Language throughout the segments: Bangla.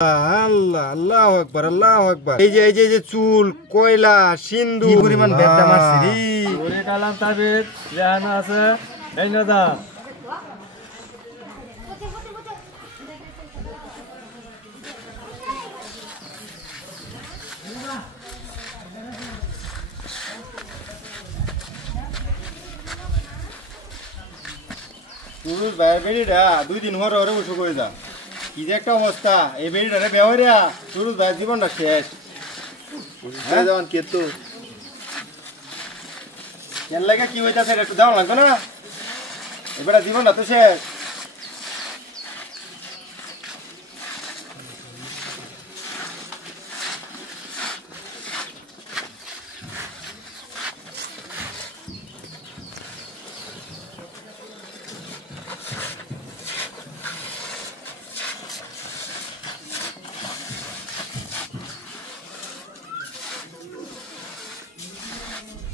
আল্লাহ আল্লাহু আকবার আল্লাহু আকবার। এই যে চুল কয়লা সিন্ধু পরিমাণ বেদা মারছে রে। ওরে কালাম তাবিজ লেহানো আছে এই না দা। পুরুষ ভাইয়ের বেড়িটা 2 দিন হরে হরে বসে করে যা কি যে একটা অবস্থা। এই বেড়িটারে বেহরিয়া পুরুষ ভাইয়ের জীবনটা শেষ। যেমন কেতু কেন লাগে কি হইতাছে একটু দাও লাগবে না? এবারে জীবনটা তো শেষ।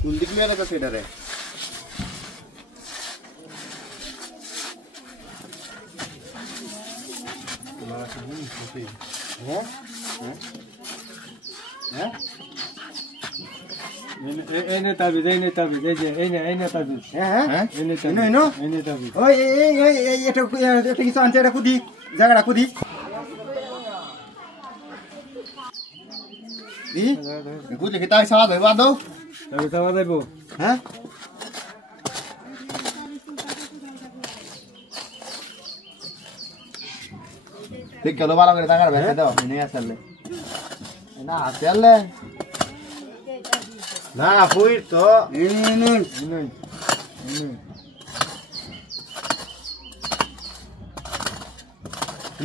কোন দিক নিয়ে গেছে সেটা রে? এই নে তাবিজ এই নে তাবিজ এই যে এই নে তাবিজ। হ্যাঁ এই নে তাবিজ এই নে তাবিজ। ওই এই এটা কিছু আনছে, এটা কুদি জায়গাটা কুদি বুঝলি কি তাই সাদা ভাই বাদো তাবিজ তাবা দেবো। হ্যাঁ ঠিক গেল ভালো করে টাকার বেচে দাও নিয়ে আসলে না আসলে না ফুইর তো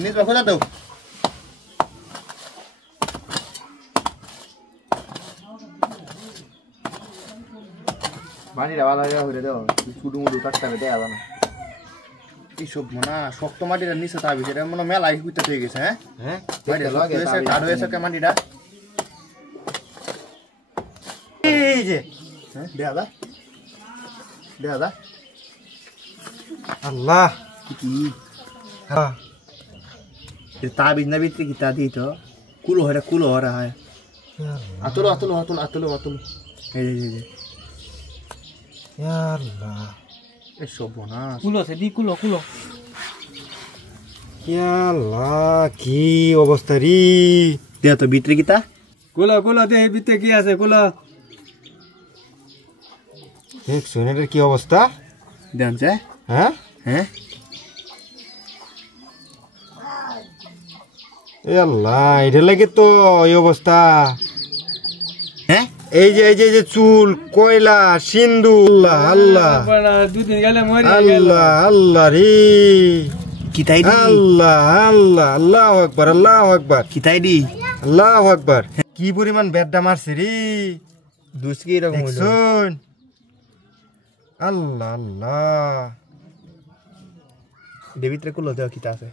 নিজ খোঁজা দাও পানিটা ভালো হয়ে দাও ছুটু মুটু কাটতে হবে দেওয়া না এইসব মনে শক্ত মাটিটা নিচে তাবি সেটা মনে মেলাই হইতে হয়ে গেছে। হ্যাঁ কাঠ হয়েছে মাটিটা এই যে দেয়া দা আল্লাহ কি হ্যাঁ তাবিজ না বিত্রি কি তা দিই তো কুলো হরা হয় আতলো এই আল্লাহ এসব না কুলো সে দি কুলো কুলো। আল্লাহ কি অবস্থা রে। দেয়া তো বিত্রি কি তা কুলো কুলো দে ভিতরে কি আছে কুলো। সোনাটার কি অবস্থা দেন যে হ্যাঁ হ্যাঁ এ আল্লাহ এটা লাগে তো এই অবস্থা। হ্যাঁ এই যে চুল কয়লা সিন্ধু আল্লাহ আল্লাহ দুদিন গেলে মরি আল্লাহ আল্লাহ রে। কি তাই দি আল্লাহ আল্লাহ আল্লাহু আকবার আল্লাহু আকবার কি তাই দি আল্লাহু আকবার। কি পরিমাণ বেদা মারছে রে দুসকি এরকম হইলো শুন। আল্লাহ আল্লাহ দেবিত্রে কুলো দেওয়া কি তা আছে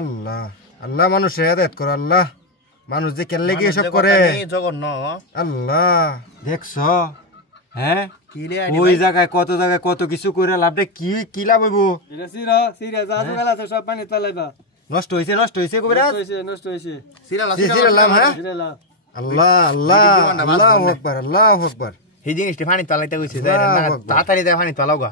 আল্লাহ আল্লাহ মানুষের হেদায়েত করে আল্লাহ। মানুষ যে কেন লেগে এসব করে জগন্ন আল্লাহ দেখছ হ্যাঁ কিলে ওই জায়গায় কত কিছু করে লাভটা কি লাভ হইব। এটা সিরা সিরা যা গেলা তো সব পানি তলাইবা। নষ্ট হইছে কবিরা নষ্ট হইছে সিরালাম হ্যাঁ সিরালা। আল্লাহ আল্লাহ আল্লাহু আকবার আল্লাহু আকবার। এই জিনিসটা পানি তলাইতে কইছে আল্লাহু আকবার। তাড়াতাড়ি দেয় পানি তলাও গা